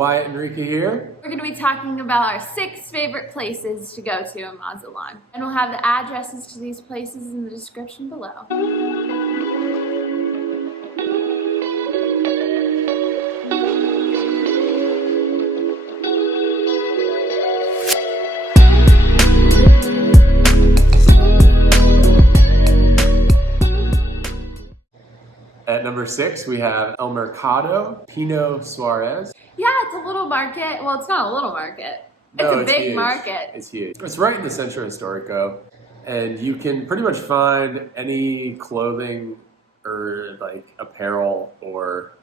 Wyatt and Rika here. We're going to be talking about our 6 favorite places to go to in Mazatlán. And we'll have the addresses to these places in the description below. At number 6, we have El Mercado, Pino, Suarez. Yeah, it's a little market. Well, it's not a little market. No, It's a big huge. market. It's huge. It's right in the Centro Historico, and you can pretty much find any clothing or like apparel or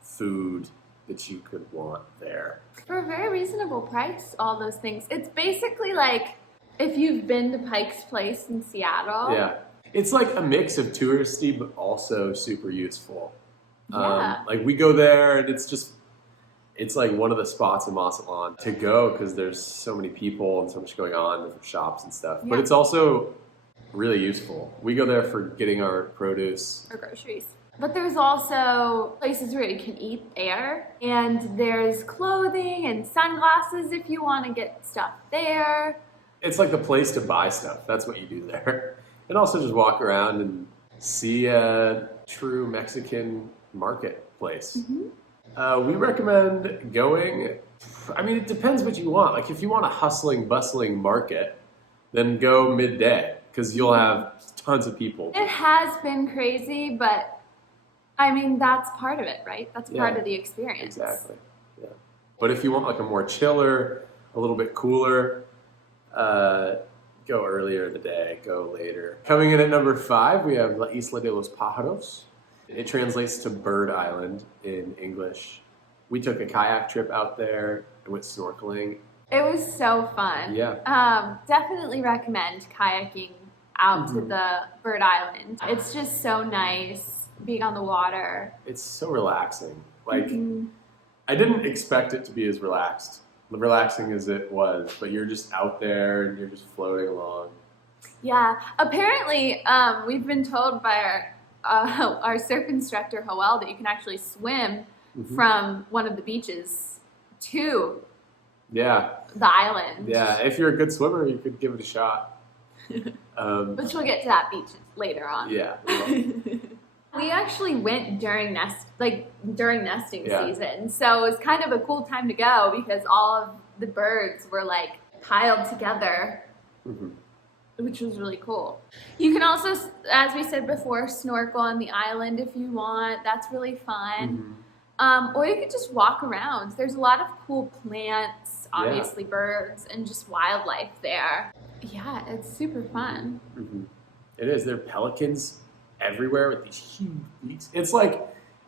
food that you could want there. For a very reasonable price, all those things. It's basically like if you've been to Pike's Place in Seattle. Yeah. It's like a mix of touristy, but also super useful. Yeah. Like we go there and it's like one of the spots in Mazatlán to go because there's so many people and so much going on, different shops and stuff. Yeah. But it's also really useful. We go there for getting our produce. Or groceries. But there's also places where you can eat there. And there's clothing and sunglasses if you want to get stuff there. It's like the place to buy stuff. That's what you do there. And also just walk around and see a true Mexican marketplace. Mm-hmm. We recommend going, I mean, it depends what you want. Like if you want a hustling, bustling market, then go midday because you'll have tons of people. It has been crazy, but I mean, that's part of it, right? That's part of the experience. Exactly. Yeah. But if you want like a more chiller, a little bit cooler, go earlier in the day, go later. Coming in at number 5, we have La Isla de los Pájaros. It translates to Bird Island in English. We took a kayak trip out there and went snorkeling. It was so fun. Yeah. Definitely recommend kayaking out to the Bird Island. It's just so nice being on the water. It's so relaxing. Like, I didn't expect it to be as relaxing as it was, but you're just out there and you're just floating along. Yeah. Apparently, we've been told by our surf instructor, Joel, that you can actually swim from one of the beaches to the island. Yeah, if you're a good swimmer, you could give it a shot. Which we'll get to that beach later on. Yeah. We actually went during nesting season, so it was kind of a cool time to go because all of the birds were like piled together, which was really cool. You can also, as we said before, snorkel on the island if you want. That's really fun. Or you could just walk around. There's a lot of cool plants, obviously birds, and just wildlife there. Yeah, it's super fun. It is. There are pelicans everywhere with these huge beaks. It's like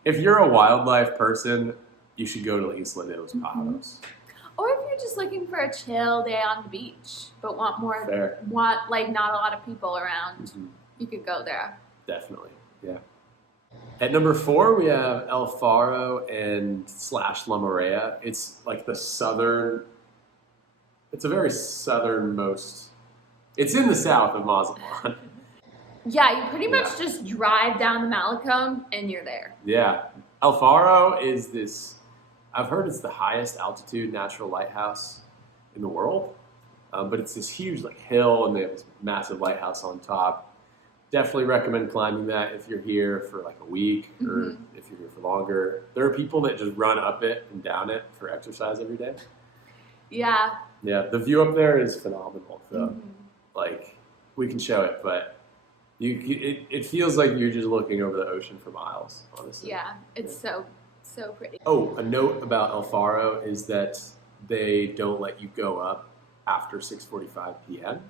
if you're a wildlife person, you should go to Isla de los Pájaros. Or if you're just looking for a chill day on the beach, but want like not a lot of people around, you could go there. Definitely, yeah. At number 4, we have El Faro and / La Marea. It's like it's a very southernmost. It's in the south of Mazatlán. Yeah, you pretty much just drive down the Malecón and you're there. Yeah. El Faro is this, I've heard it's the highest altitude natural lighthouse in the world. But it's this huge like hill and they have this massive lighthouse on top. Definitely recommend climbing that if you're here for like a week or if you're here for longer. There are people that just run up it and down it for exercise every day. Yeah. Yeah, the view up there is phenomenal. So, like, we can show it, but it feels like you're just looking over the ocean for miles, honestly. Yeah, it's so pretty. Oh, a note about El Faro is that they don't let you go up after 6:45 p.m.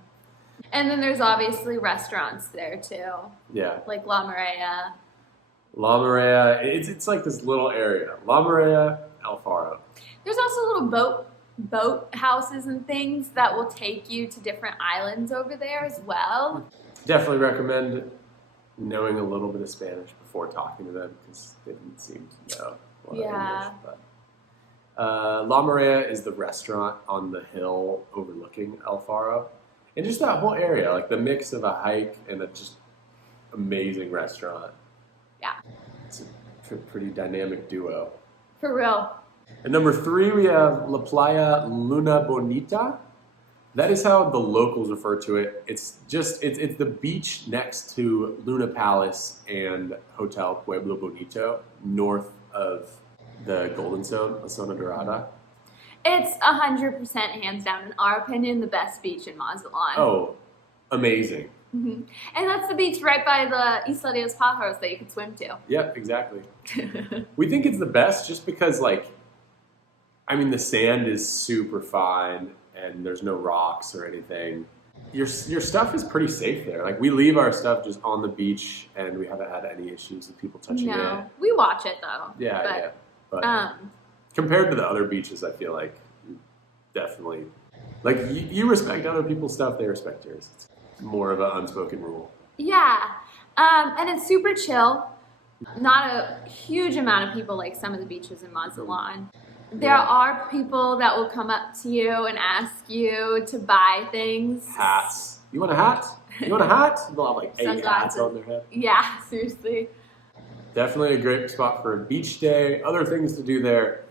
And then there's obviously restaurants there too. Yeah. Like La Marea. La Marea, it's like this little area. La Marea, El Faro. There's also little boat houses and things that will take you to different islands over there as well. Definitely recommend knowing a little bit of Spanish before talking to them because they didn't seem to know a lot of English. But, La Marea is the restaurant on the hill overlooking El Faro. And just that whole area, like the mix of a hike and a just amazing restaurant. Yeah. It's a pretty dynamic duo. For real. And number 3, we have La Playa Luna Bonita. That is how the locals refer to it. It's the beach next to Luna Palace and Hotel Pueblo Bonito, north of the Golden Zone, La Zona Dorada. It's 100% hands down, in our opinion, the best beach in Mazatlán. Oh, amazing. Mm-hmm. And that's the beach right by the Isla de los Pájaros that you could swim to. Yep, exactly. We think it's the best just because, like, I mean, the sand is super fine and there's no rocks or anything. Your stuff is pretty safe there. Like, we leave our stuff just on the beach and we haven't had any issues with people touching it. No, we watch it though. Yeah, But compared to the other beaches, I feel like definitely, like, you respect other people's stuff, they respect yours. It's more of an unspoken rule. Yeah, and it's super chill. Not a huge amount of people like some of the beaches in Mazatlán. There are people that will come up to you and ask you to buy things. Hats. You want a hat? You want a hat? They'll have like 8 hats on their head. Yeah, seriously. Definitely a great spot for a beach day. Other things to do there.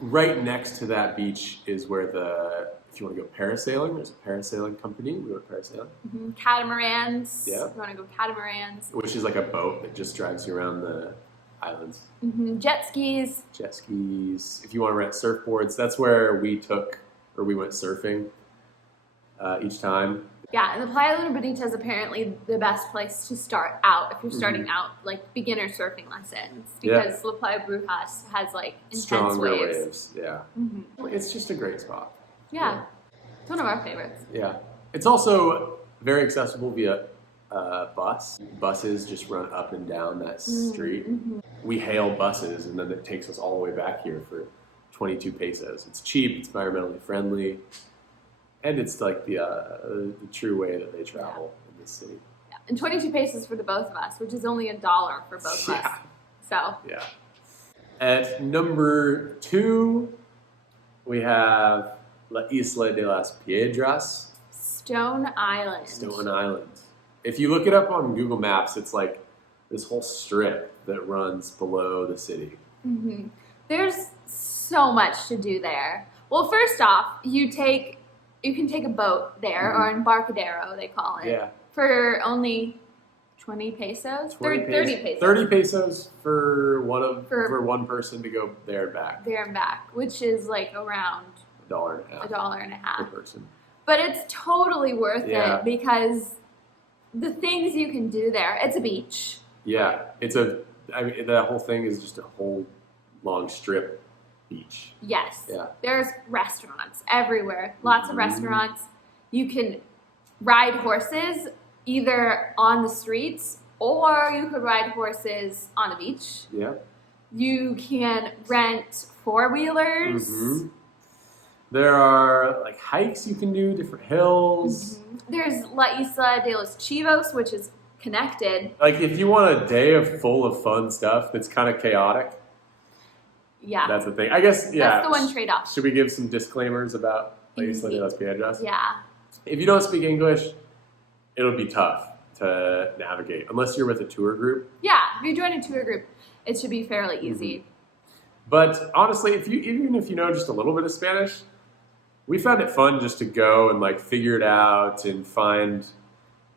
Right next to that beach is where if you want to go parasailing, there's a parasailing company. We went parasailing. Mm-hmm. Catamarans. Yeah. If you want to go catamarans. Which is like a boat that just drives you around the islands. Mm-hmm. Jet skis. Jet skis. If you want to rent surfboards, that's where we went surfing each time. Yeah, and the Playa Luna Bonita is apparently the best place to start out if you're starting out, like, beginner surfing lessons. Because La Playa Brujas has, like, intense Strong waves. Yeah. Mm-hmm. It's just a great spot. Yeah. It's one of our favorites. Yeah. It's also very accessible via bus. Buses just run up and down that street. Mm-hmm. We hail buses, and then it takes us all the way back here for 22 pesos. It's cheap, it's environmentally friendly, and it's like the true way that they travel in this city. Yeah. And 22 pesos for the both of us, which is only $1 for both of us. So. Yeah. At number 2, we have La Isla de las Piedras. Stone Island. Stone Island. If you look it up on Google Maps, it's like this whole strip that runs below the city. Mm-hmm. There's so much to do there. Well, first off, you can take a boat there, or embarcadero, they call it, for only 20 pesos? 30 pesos. 30 pesos for one person to go there and back. There and back, which is like around $1.50 per person. But it's totally worth it because the things you can do there, it's a beach. Yeah, the whole thing is just a whole long strip beach. Yes. Yeah. There's restaurants everywhere. Lots of restaurants. You can ride horses either on the streets or you could ride horses on the beach. Yeah. You can rent 4-wheelers. Mm-hmm. There are like hikes you can do, different hills. Mm-hmm. There's La Isla de los Chivos, which is connected. Like if you want a day full of fun stuff that's kind of chaotic. Yeah. That's the thing. I guess, That's the one trade-off. Should we give some disclaimers about La Isla de las Piedras? Yeah. If you don't speak English, it'll be tough to navigate, unless you're with a tour group. Yeah, if you join a tour group, it should be fairly easy. Mm-hmm. But honestly, even if you know just a little bit of Spanish, we found it fun just to go and like figure it out and find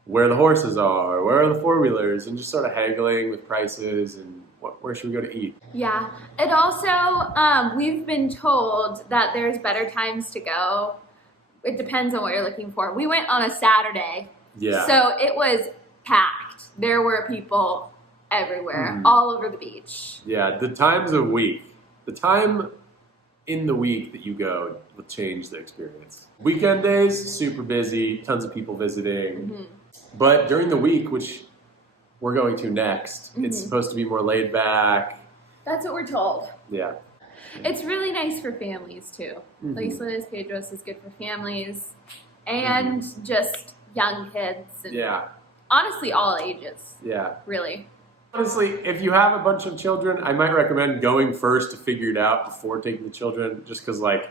where the horses are, where are the 4-wheelers, and just sort of haggling with prices and where should we go to eat. Yeah, it also, we've been told that there's better times to go. It depends on what you're looking for. We went on a Saturday, so it was packed. There were people everywhere, all over the beach. Yeah, the times of week, the time in the week that you go will change the experience. Weekend days, super busy, tons of people visiting. But during the week, which we're going to next, it's supposed to be more laid back. That's what we're told. Yeah. It's really nice for families too. La Isla de los Piedras is good for families and just young kids. And honestly, all ages. Yeah. Really. Honestly, if you have a bunch of children, I might recommend going first to figure it out before taking the children, just because like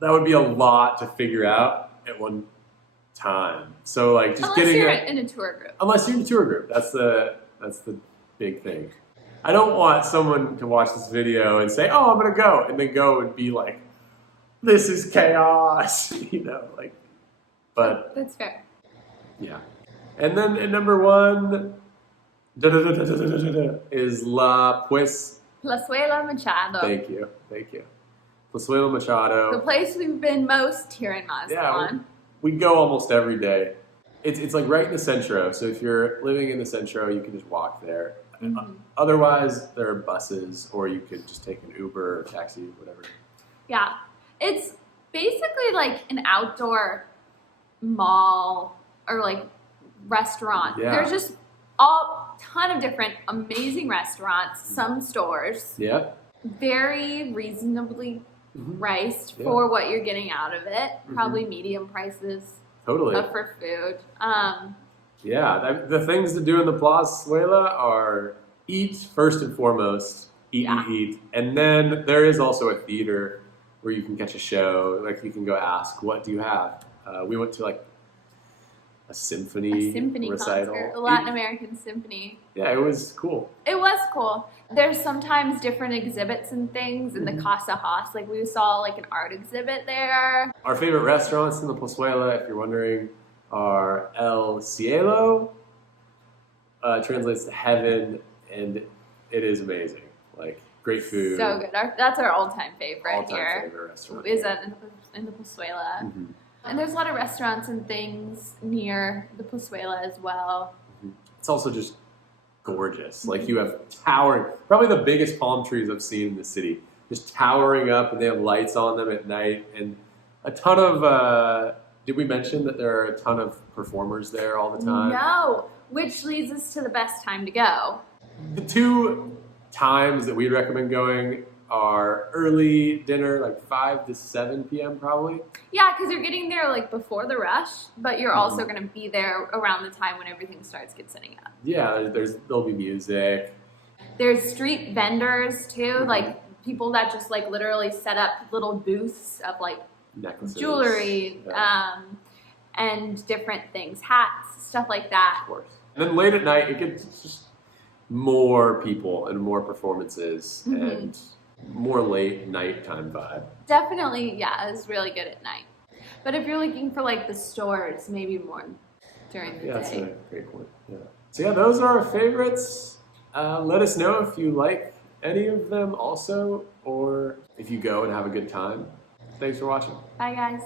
that would be a lot to figure out at one time. So like just unless you're in a tour group. Unless you're in a tour group, that's the big thing. I don't want someone to watch this video and say, "Oh, I'm gonna go," and then go and be like, "This is chaos," you know, like. But that's fair. Yeah, and then at number 1 is Plazuela Machado. Thank you. Plazuela Machado. The place we've been most here in Mazatlán. Yeah, we go almost every day. It's like right in the centro, so if you're living in the centro, you can just walk there. Mm-hmm. Otherwise, there are buses, or you could just take an Uber or taxi, whatever. Yeah, it's basically like an outdoor mall or like restaurant. Yeah. There's just ton of different amazing restaurants, some stores. Yeah. Very reasonably priced for what you're getting out of it. Probably medium prices. Totally. For food. Yeah, the things to do in the Plazuela are eat first and foremost. Eat. And then there is also a theater where you can catch a show. Like you can go ask, what do you have? We went to like a symphony recital. Concert, a Latin American symphony. Yeah, it was cool. It was cool. There's sometimes different exhibits and things in the Casa Haas. Like we saw like an art exhibit there. Our favorite restaurants in the Plazuela, if you're wondering, are El Cielo. Translates to heaven, and it is amazing. Like great food. So good. That's our all-time favorite all-time favorite restaurant. Is in the Plazuela. Mm-hmm. And there's a lot of restaurants and things near the Plazuela as well. It's also just gorgeous. Like you have towering, probably the biggest palm trees I've seen in the city, just towering up, and they have lights on them at night, and a ton of, did we mention that there are a ton of performers there all the time? No, which leads us to the best time to go. The 2 times that we'd recommend going are early dinner, like 5 to 7 p.m. probably. Yeah, because you're getting there like before the rush, but you're also going to be there around the time when everything starts getting up. Yeah, there'll be music. There's street vendors too, like people that just like literally set up little booths of like necklaces, jewelry, and different things, hats, stuff like that. Of course. And then late at night, it gets just more people and more performances and more late nighttime vibe. Definitely, yeah, it's really good at night. But if you're looking for like the stores, maybe more during the day. That's a great point. Yeah. So yeah, those are our favorites. Let us know if you like any of them also, or if you go and have a good time. Thanks for watching. Bye guys.